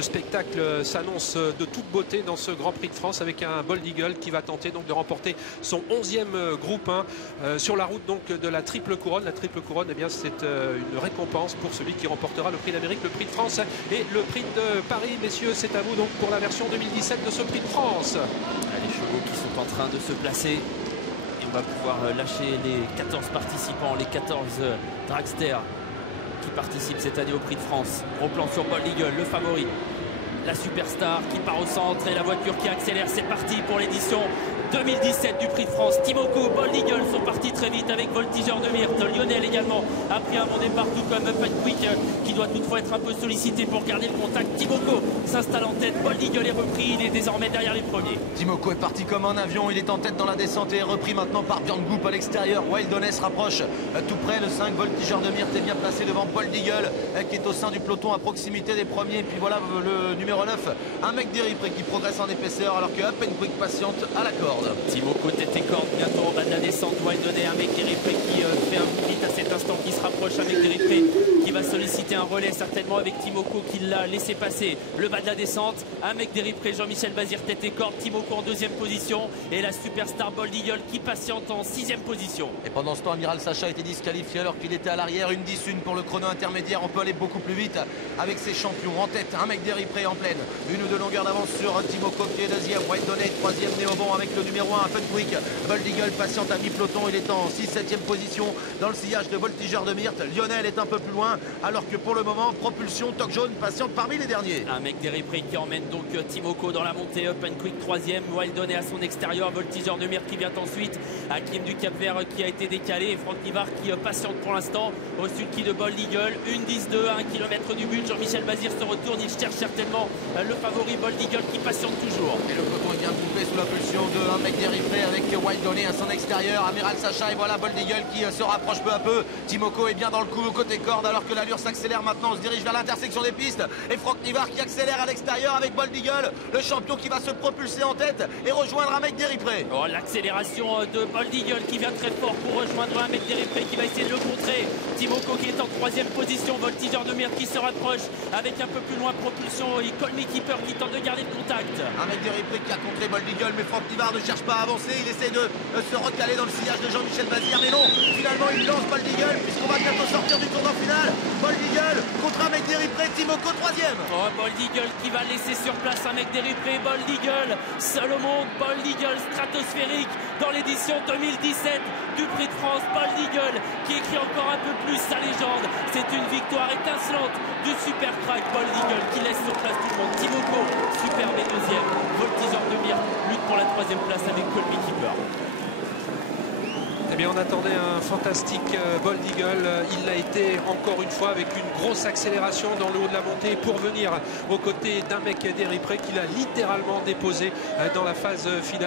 le spectacle s'annonce de toute beauté dans ce Grand Prix de France avec un Bold Eagle qui va tenter donc de remporter son 11e groupe 1 sur la route donc de la triple couronne. La triple couronne, eh bien c'est une récompense pour celui qui remportera le Prix d'Amérique, le Prix de France et le Prix de Paris. Messieurs, c'est à vous donc pour la version 2017 de ce Prix de France. Les chevaux qui sont en train de se placer. Et on va pouvoir lâcher les 14 participants, les 14 dragsters qui participent cette année au Prix de France. Gros plan sur Bold Eagle, le favori. La superstar qui part au centre et la voiture qui accélère. C'est parti pour l'édition 2017 du Prix de France. Timoko, Bold Eagle sont partis très vite avec Voltigeur de Myrte. Lionel également a pris un bon départ, tout comme Quick qui doit toutefois être un peu sollicité pour garder le contact. Timoko s'installe en tête. Bold Eagle est repris. Il est désormais derrière les premiers. Timoko est parti comme un avion. Il est en tête dans la descente et est repris maintenant par Björn Goop à l'extérieur. Wild Honey se rapproche tout près. Le 5 Voltigeur de Myrte est bien placé devant Bold Eagle qui est au sein du peloton à proximité des premiers. Et puis voilà le numéro 9, un mec d'Eripré qui progresse en épaisseur alors que Up and Quick patiente à la corde. Timoko tête et corde bientôt en bas de la descente. Wild Honey, un mec d'Eripré qui fait un coup vite à cet instant, qui se rapproche. Un mec d'Eripré qui va solliciter un relais certainement avec Timoko qui l'a laissé passer le bas de la descente. Un mec d'Eripré, Jean-Michel Bazir tête et corde. Timoko en 2e position et la superstar Bold Eagle qui patiente en 6e position. Et pendant ce temps, Amiral Sacha a été disqualifié alors qu'il était à l'arrière. Une 10-1 pour le chrono intermédiaire. On peut aller beaucoup plus vite avec ses champions en tête. Un mec d'Eripré en pleine. Une ou deux longueurs d'avance sur Timoko qui est 2e. Wild Honey 3e Néobon avec le numéro 1 Fun Quick. Bold Eagle patiente à mi-peloton. Il est en 6-7e position dans le sillage de Voltigeur de Myrte. Lionel est un peu plus loin alors que pour le moment, propulsion Toc Jaune patiente parmi les derniers. Un mec d'Eripré qui emmène donc Timoko dans la montée. Up and Quick 3e. Wild Honey à son extérieur. Voltigeur de Myrte qui vient ensuite. Hakim du Cap Vert qui a été décalé. Et Franck Nivard qui patiente pour l'instant au sulky de Bold Eagle. Une 10-2 à 1 km du but. Jean-Michel Bazir se retourne. Il cherche certainement le favori Bold Eagle qui patiente toujours. Et le peloton est bien coupé sous la pulsion de un mec d'Eripré avec Wild Honey à son extérieur. Amiral Sacha et voilà Bold Eagle qui se rapproche peu à peu. Timoko est bien dans le coup côté corde alors que l'allure s'accélère maintenant. On se dirige vers l'intersection des pistes. Et Franck Nivard qui accélère à l'extérieur avec Bold Eagle, le champion qui va se propulser en tête et rejoindre un mec d'Eripré. Oh, l'accélération de Bold Eagle qui vient très fort pour rejoindre un mec d'Eripré qui va essayer de le contrer. Timoko qui est en 3e position. Voltigeur de Myrte qui se rapproche avec un peu plus loin propulsion et Colmy Keeper qui tente de garder le contact. Un mec d'Eripré qui a contré Bold Eagle, mais Franck Nivard ne cherche pas à avancer. Il essaie de se recaler dans le sillage de Jean-Michel Bazir, mais non, finalement il lance Bold Eagle puisqu'on va bientôt sortir du tournant final. Bold Eagle contre un mec d'Eripré, Timoko 3e. Oh, Bold Eagle qui va laisser sur place un mec d'Eripré. Bold Eagle seul au monde. Bold Eagle stratosphérique dans l'édition 2017 du Prix de France. Bold Eagle qui écrit encore un peu plus sa légende. C'est une victoire étincelante du super crack Bold Eagle qui laisse sur place tout le monde. Timoko superbe et 2e. Voltigeur de Myrte lutte pour la 3e place avec Colby Keeper. Eh bien, on attendait un fantastique Bold Eagle. Il l'a été encore une fois avec une grosse accélération dans le haut de la montée pour venir aux côtés d'un mec d'Eripré qui l'a littéralement déposé dans la phase finale.